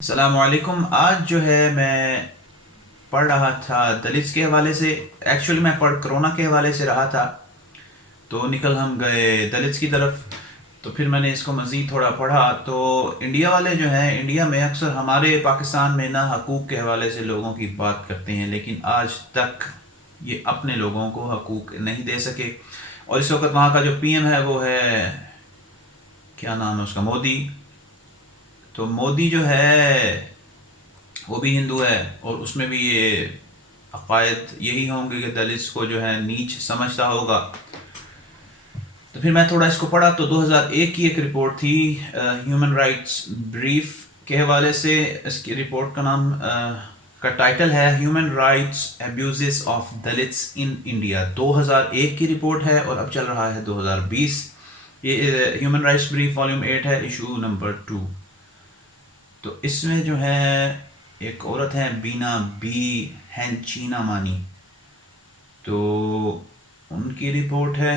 السلام علیکم۔ آج جو ہے میں پڑھ رہا تھا دلتس کے حوالے سے، ایکچولی میں پڑھ کرونا کے حوالے سے رہا تھا، تو نکل ہم گئے دلتس کی طرف۔ تو پھر میں نے اس کو مزید تھوڑا پڑھا تو انڈیا والے جو ہیں، انڈیا میں اکثر ہمارے پاکستان میں نا حقوق کے حوالے سے لوگوں کی بات کرتے ہیں، لیکن آج تک یہ اپنے لوگوں کو حقوق نہیں دے سکے۔ اور اس وقت وہاں کا جو پی ایم ہے وہ ہے، کیا نام ہے اس کا، مودی۔ تو مودی جو ہے وہ بھی ہندو ہے، اور اس میں بھی یہ عقائد یہی ہوں گے کہ دلتس کو جو ہے نیچ سمجھتا ہوگا۔ تو پھر میں تھوڑا اس کو پڑھا تو 2001 کی ایک رپورٹ تھی ہیومن رائٹس بریف کے حوالے سے۔ اس کی رپورٹ کا نام کا ٹائٹل ہے human rights abuses of Dalits in India. 2001 کی رپورٹ ہے اور اب چل رہا ہے 2020۔ یہ ہیومن رائٹس بریف والیوم 8 ہے، ایشو نمبر 2۔ تو اس میں جو ہے ایک عورت ہے بینا بی ہینچینا مانی، تو ان کی رپورٹ ہے۔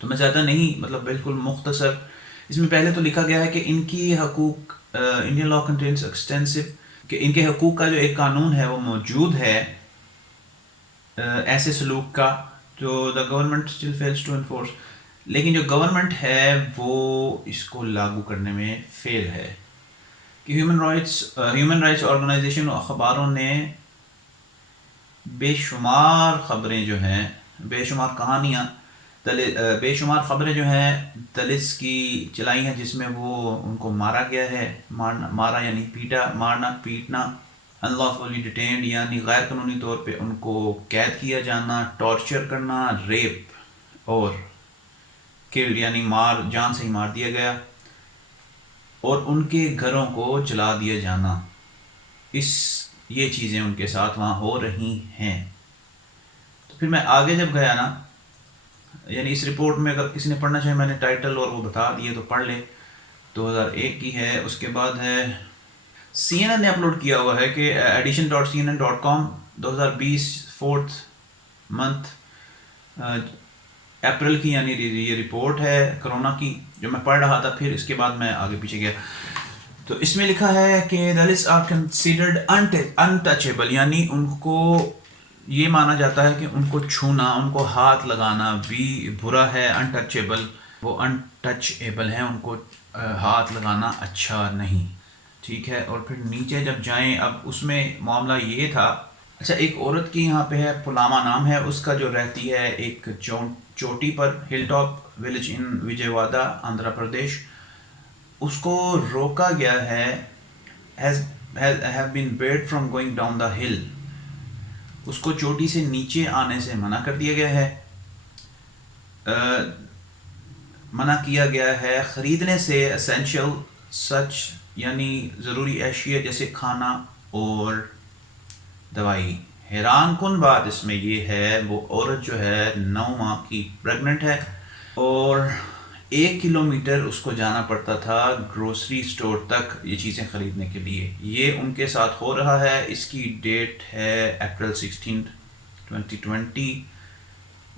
تو میں زیادہ نہیں، مطلب بالکل مختصر، اس میں پہلے تو لکھا گیا ہے کہ ان کی حقوق، انڈین لا کنٹینس ایکسٹینسو، کہ ان کے حقوق کا جو ایک قانون ہے وہ موجود ہے ایسے سلوک کا جو the government still fails to enforce, لیکن جو گورنمنٹ ہے وہ اس کو لاگو کرنے میں فیل ہے۔ کہ ہیومن رائٹس آرگنائزیشن و اخباروں نے بے شمار خبریں جو ہیں، بے شمار کہانیاں، بے شمار خبریں جو ہیں دلتس کی چلائی ہیں، جس میں وہ ان کو مارا گیا ہے، مارا یعنی پیٹا، مارنا پیٹنا، ان لافلی ڈیٹینڈ یعنی غیر قانونی طور پہ ان کو قید کیا جانا، ٹارچر کرنا، ریپ اور کل یعنی جان سے ہی مار دیا گیا، اور ان کے گھروں کو جلا دیا جانا۔ یہ چیزیں ان کے ساتھ وہاں ہو رہی ہیں۔ تو پھر میں آگے جب گیا نا، یعنی اس رپورٹ میں اگر کسی نے پڑھنا چاہے، میں نے ٹائٹل اور وہ بتا دیے تو پڑھ لے۔ 2001 کی ہے۔ اس کے بعد ہے سی این این نے اپلوڈ کیا ہوا ہے کہ edition.cnn.com 2020 4th منتھ اپریل کی، یعنی یہ رپورٹ ہے کرونا کی جو میں پڑھ رہا تھا۔ پھر اس کے بعد میں آگے پیچھے گیا تو اس میں لکھا ہے کہ دلتس آر کنسیڈرڈ انٹچیبل، یعنی ان کو یہ مانا جاتا ہے کہ ان کو چھونا، ان کو ہاتھ لگانا بھی برا ہے۔ انٹچیبل، وہ انٹچیبل ہیں، ان کو ہاتھ لگانا اچھا نہیں، ٹھیک ہے۔ اور پھر نیچے جب جائیں، اب اس میں معاملہ یہ تھا، اچھا ایک عورت کی یہاں پہ ہے، پلاما نام ہے اس کا، جو رہتی ہے ایک چوٹی پر، ہل ٹاپ ولیج ان وجے واڑہ، آندھرا پردیش۔ اس کو روکا گیا ہے، have been barred from going down the hill، اس کو چوٹی سے نیچے آنے سے منع کر دیا گیا ہے، منع کیا گیا ہے خریدنے سے essential سچ یعنی ضروری اشیاء جیسے کھانا اور دوائی۔ حیران کن بات اس میں یہ ہے، وہ عورت جو ہے 9 ماہ کی پریگننٹ ہے، اور 1 کلومیٹر اس کو جانا پڑتا تھا گروسری سٹور تک یہ چیزیں خریدنے کے لیے۔ یہ ان کے ساتھ ہو رہا ہے۔ اس کی ڈیٹ ہے اپریل 16 2020،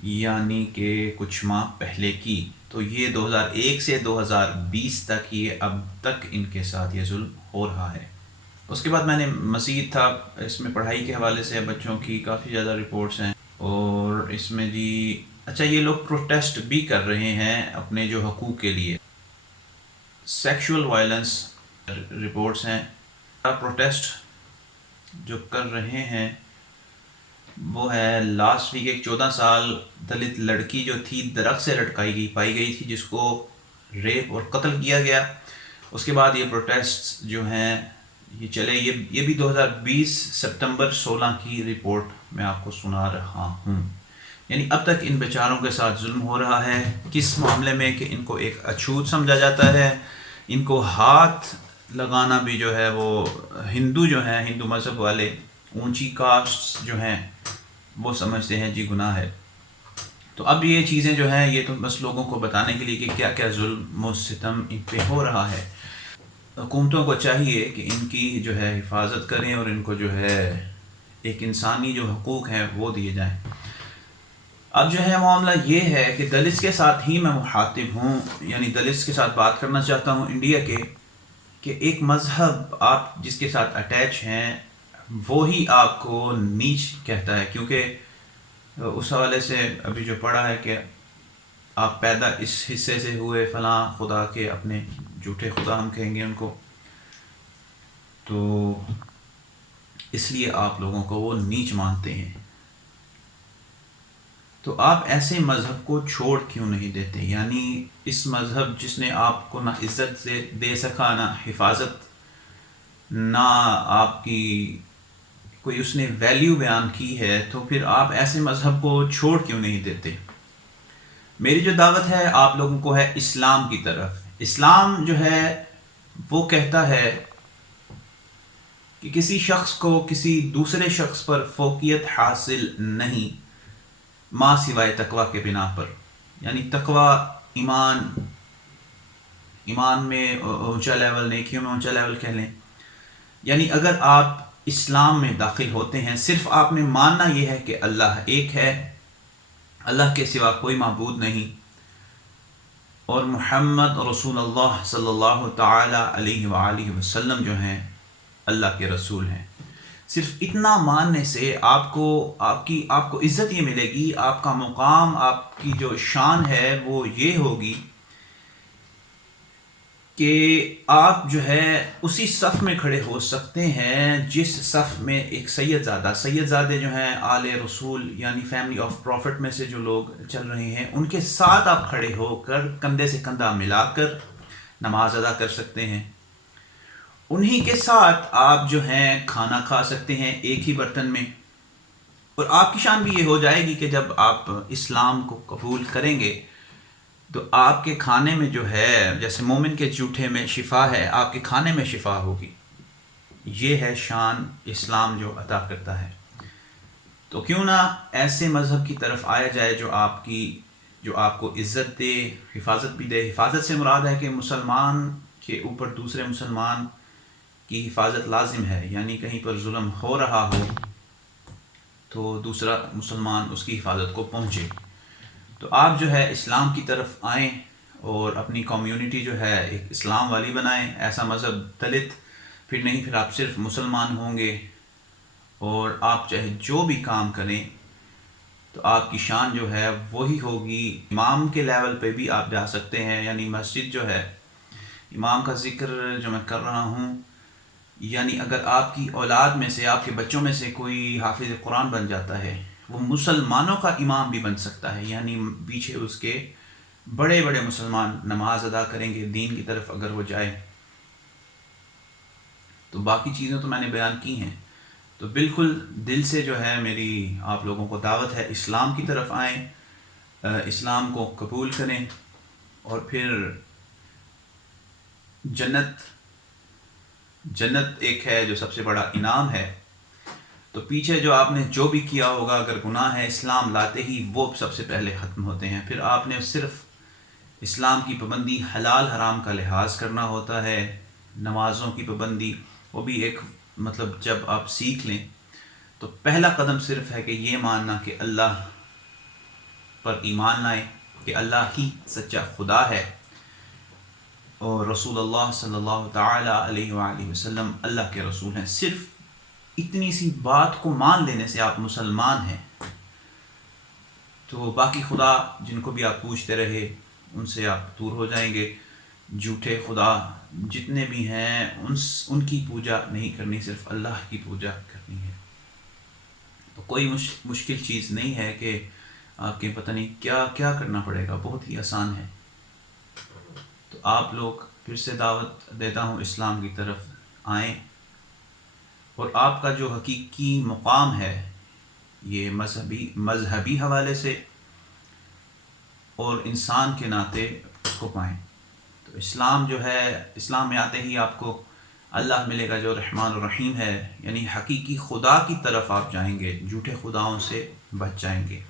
یعنی کہ کچھ ماہ پہلے کی۔ تو یہ 2001 سے 2020 تک یہ اب تک ان کے ساتھ یہ ظلم ہو رہا ہے۔ اس کے بعد میں نے مزید تھا، اس میں پڑھائی کے حوالے سے بچوں کی کافی زیادہ رپورٹس ہیں، اور اس میں جی اچھا یہ لوگ پروٹیسٹ بھی کر رہے ہیں اپنے جو حقوق کے لیے۔ سیکشول وائلنس رپورٹس ہیں، پروٹیسٹ جو کر رہے ہیں وہ ہے لاسٹ ویک ایک 14 سال دلت لڑکی جو تھی درخت سے لٹکائی پائی گئی تھی، جس کو ریپ اور قتل کیا گیا۔ اس کے بعد یہ پروٹیسٹ جو ہیں یہ چلے، یہ بھی 2020 سپتمبر 16 کی رپورٹ میں آپ کو سنا رہا ہوں۔ یعنی اب تک ان بیچاروں کے ساتھ ظلم ہو رہا ہے، کس معاملے میں کہ ان کو ایک اچھوت سمجھا جاتا ہے، ان کو ہاتھ لگانا بھی جو ہے وہ ہندو جو ہیں، ہندو مذہب والے اونچی کاسٹ جو ہیں وہ سمجھتے ہیں جی گناہ ہے۔ تو اب یہ چیزیں جو ہیں یہ تو بس لوگوں کو بتانے کے لیے کہ کیا کیا ظلم و ستم ان پہ ہو رہا ہے۔ حکومتوں کو چاہیے کہ ان کی جو ہے حفاظت کریں، اور ان کو جو ہے ایک انسانی جو حقوق ہیں وہ دیے جائیں۔ اب جو ہے معاملہ یہ ہے کہ دلتس کے ساتھ ہی میں مخاطب ہوں، یعنی دلتس کے ساتھ بات کرنا چاہتا ہوں انڈیا کے، کہ ایک مذہب آپ جس کے ساتھ اٹیچ ہیں وہی آپ کو نیچ کہتا ہے، کیونکہ اس حوالے سے ابھی جو پڑھا ہے کہ آپ پیدا اس حصے سے ہوئے فلاں خدا کے، اپنے جھوٹے خدا ہم کہیں گے ان کو، تو اس لیے آپ لوگوں کو وہ نیچ مانتے ہیں. تو آپ ایسے مذہب کو چھوڑ کیوں نہیں دیتے؟ یعنی اس مذہب جس نے آپ کو نہ عزت سے دے سکا، نہ حفاظت، نہ آپ کی کوئی اس نے ویلیو بیان کی ہے، تو پھر آپ ایسے مذہب کو چھوڑ کیوں نہیں دیتے؟ میری جو دعوت ہے آپ لوگوں کو ہے اسلام کی طرف. اسلام جو ہے وہ کہتا ہے کہ کسی شخص کو کسی دوسرے شخص پر فوقیت حاصل نہیں ماں سوائے تقوی کے بنا پر. یعنی تقوی ایمان میں اونچا لیول، نیکیوں میں اونچا لیول کہہ لیں. یعنی اگر آپ اسلام میں داخل ہوتے ہیں، صرف آپ نے ماننا یہ ہے کہ اللہ ایک ہے، اللہ کے سوا کوئی معبود نہیں، اور محمد رسول اللہ صلی اللہ تعالی علیہ وآلہ وسلم جو ہیں اللہ کے رسول ہیں. صرف اتنا ماننے سے آپ کو عزت یہ ملے گی، آپ کا مقام، آپ کی جو شان ہے وہ یہ ہوگی کہ آپ جو ہے اسی صف میں کھڑے ہو سکتے ہیں جس صف میں ایک سید زادے جو ہیں آل رسول، یعنی فیملی آف پروفٹ میں سے جو لوگ چل رہے ہیں، ان کے ساتھ آپ کھڑے ہو کر کندھے سے کندھا ملا کر نماز ادا کر سکتے ہیں. انہی کے ساتھ آپ جو ہیں کھانا کھا سکتے ہیں ایک ہی برتن میں. اور آپ کی شان بھی یہ ہو جائے گی کہ جب آپ اسلام کو قبول کریں گے تو آپ کے کھانے میں جو ہے، جیسے مومن کے جوٹے میں شفا ہے، آپ کے کھانے میں شفا ہوگی. یہ ہے شان اسلام جو عطا کرتا ہے. تو کیوں نہ ایسے مذہب کی طرف آیا جائے جو آپ کو عزت دے، حفاظت بھی دے. حفاظت سے مراد ہے کہ مسلمان کے اوپر دوسرے مسلمان کی حفاظت لازم ہے. یعنی کہیں پر ظلم ہو رہا ہو تو دوسرا مسلمان اس کی حفاظت کو پہنچے. تو آپ جو ہے اسلام کی طرف آئیں اور اپنی کمیونٹی جو ہے ایک اسلام والی بنائیں. ایسا مذہب دلت پھر نہیں، پھر آپ صرف مسلمان ہوں گے، اور آپ چاہے جو بھی کام کریں تو آپ کی شان جو ہے وہی ہوگی. امام کے لیول پہ بھی آپ جا سکتے ہیں. یعنی مسجد جو ہے، امام کا ذکر جو میں کر رہا ہوں، یعنی اگر آپ کی اولاد میں سے، آپ کے بچوں میں سے کوئی حافظ قرآن بن جاتا ہے، وہ مسلمانوں کا امام بھی بن سکتا ہے. یعنی پیچھے اس کے بڑے بڑے مسلمان نماز ادا کریں گے دین کی طرف اگر وہ جائے. تو باقی چیزیں تو میں نے بیان کی ہیں. تو بالکل دل سے جو ہے میری آپ لوگوں کو دعوت ہے، اسلام کی طرف آئیں، اسلام کو قبول کریں، اور پھر جنت ایک ہے جو سب سے بڑا انعام ہے. تو پیچھے جو آپ نے جو بھی کیا ہوگا، اگر گناہ ہے، اسلام لاتے ہی وہ سب سے پہلے ختم ہوتے ہیں. پھر آپ نے صرف اسلام کی پابندی حلال حرام کا لحاظ کرنا ہوتا ہے. نمازوں کی پابندی، وہ بھی ایک مطلب جب آپ سیکھ لیں تو پہلا قدم صرف ہے کہ یہ ماننا کہ اللہ پر ایمان لائیں کہ اللہ ہی سچا خدا ہے، اور رسول اللہ صلی اللہ تعالی علیہ وآلہ وسلم اللہ کے رسول ہیں. صرف اتنی سی بات کو مان لینے سے آپ مسلمان ہیں. تو باقی خدا جن کو بھی آپ پوچھتے رہے ان سے آپ دور ہو جائیں گے. جھوٹے خدا جتنے بھی ہیں ان کی پوجا نہیں کرنی، صرف اللہ کی پوجا کرنی ہے. تو کوئی مشکل چیز نہیں ہے کہ آپ کے پتہ نہیں کیا کیا کرنا پڑے گا، بہت ہی آسان ہے. تو آپ لوگ پھر سے دعوت دیتا ہوں اسلام کی طرف آئیں، اور آپ کا جو حقیقی مقام ہے یہ مذہبی حوالے سے اور انسان کے ناطے اس کو پائیں. تو اسلام جو ہے، اسلام میں آتے ہی آپ کو اللہ ملے گا جو رحمان الرحیم ہے. یعنی حقیقی خدا کی طرف آپ جائیں گے، جھوٹے خداؤں سے بچ جائیں گے.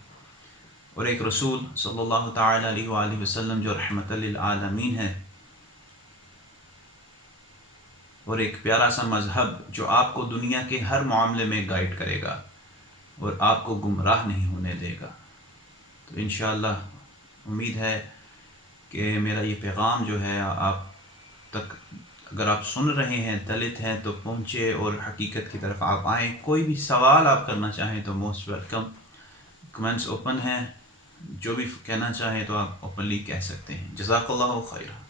اور ایک رسول صلی اللہ تعالی علیہ وآلہ وسلم جو رحمت للعالمین ہے، اور ایک پیارا سا مذہب جو آپ کو دنیا کے ہر معاملے میں گائیڈ کرے گا اور آپ کو گمراہ نہیں ہونے دے گا. تو انشاءاللہ امید ہے کہ میرا یہ پیغام جو ہے آپ تک اگر آپ سن رہے ہیں دلت ہیں تو پہنچے اور حقیقت کی طرف آپ آئیں. کوئی بھی سوال آپ کرنا چاہیں تو موسٹ ویلکم. کمنٹس اوپن ہیں، جو بھی کہنا چاہیں تو آپ اوپنلی کہہ سکتے ہیں. جزاک اللہ خیر.